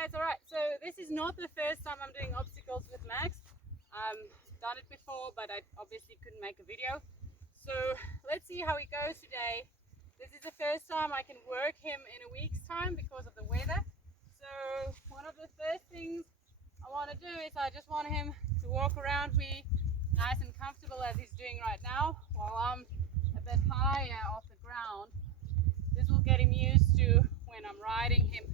guys, alright, so this is not the first time I'm doing obstacles with Max. Done it before, but I obviously couldn't make a video. So let's see how he goes today. This is the first time I can work him in a week's time because of the weather. So one of the first things I want to do is I just want him to walk around me nice and comfortable as he's doing right now, while I'm a bit higher off the ground. This will get him used to when I'm riding him.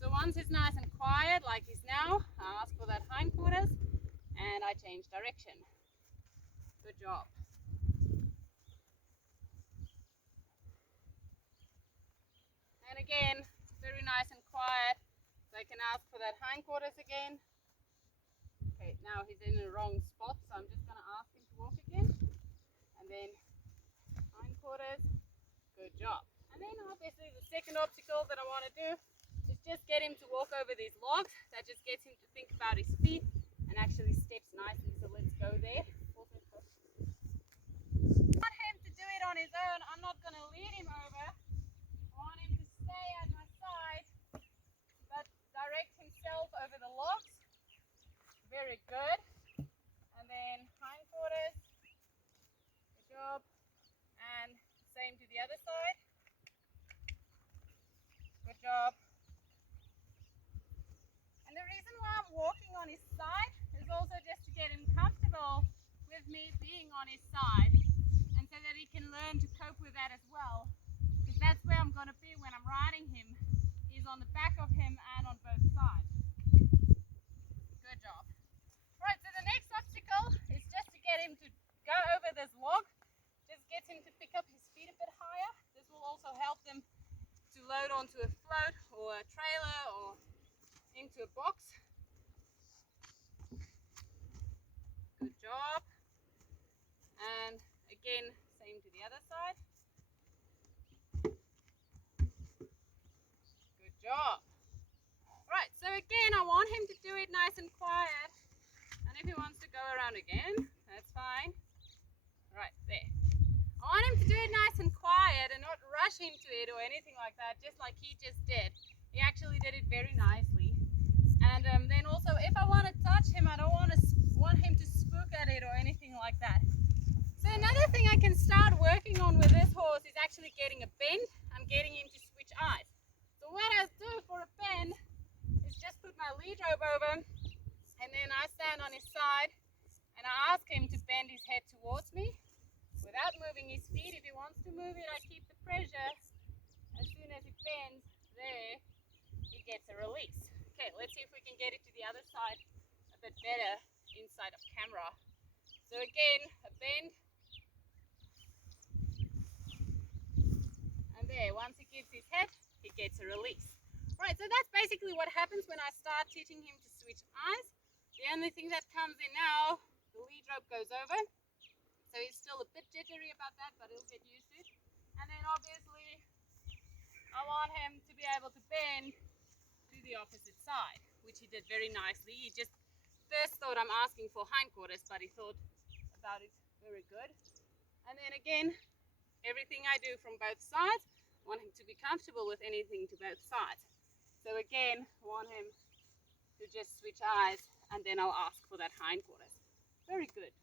So once he's nice and quiet, like he's now, I ask for that hindquarters and I change direction. Good job. And again, very nice and quiet. So I can ask for that hindquarters again. Okay, now he's in the wrong spot, so I'm just going to ask him to walk again. And then hindquarters. Good job. And then obviously the second obstacle that I want to do is just get him to walk over these logs. That just gets him to think about his feet and actually steps nicely. So let's go there. I want him to do it on his own. I'm not going to lead him over. I want him to stay at my side but direct himself over the logs. Very good. And then hindquarters. Good job. And same to the other side. Good job. And the reason why I'm walking on his side is also just to get him comfortable with me being on his side, and so that he can learn to cope with that as well, because that's where I'm going to be when I'm riding him, is on the back of him and on both sides. Good job. Right, so the next obstacle is just to get him to go over this log. Just gets him to pick up his feet a bit higher. This will also help them to load onto a float or a trailer or into a box. Good job. And again, same to the other side. Good job. Right, so again, I want him to do it nice and quiet. And if he wants to go around again, that's fine. Right, there. I want him to do it nice and quiet and not rush into it or anything like that, just like he just did. He actually did it very nicely. And then also, if I want to touch him, I don't want him to spook at it or anything like that. So another thing I can start working on with this horse is actually getting a bend and getting him to switch eyes. So what I do for a bend is just put my lead rope over, and then I stand on his side and I ask him to bend his head towards me without moving his feet. If he wants to move it, I keep the pressure. As soon as he bends there, he gets a release. Okay, let's see if we can get it to the other side a bit better inside of camera. So again, a bend. And there, once he gives his head, he gets a release. Right, so that's basically what happens when I start teaching him to switch eyes. The only thing that comes in now, the lead rope goes over. So he's still a bit jittery about that, but he'll get used to it. And then obviously, I want him to be able to bend to the opposite side, which he did very nicely. He just first thought I'm asking for hindquarters, but he thought about it very good. And then again, everything I do from both sides, I want him to be comfortable with anything to both sides. So again, I want him to just switch eyes, and then I'll ask for that hindquarters. Very good.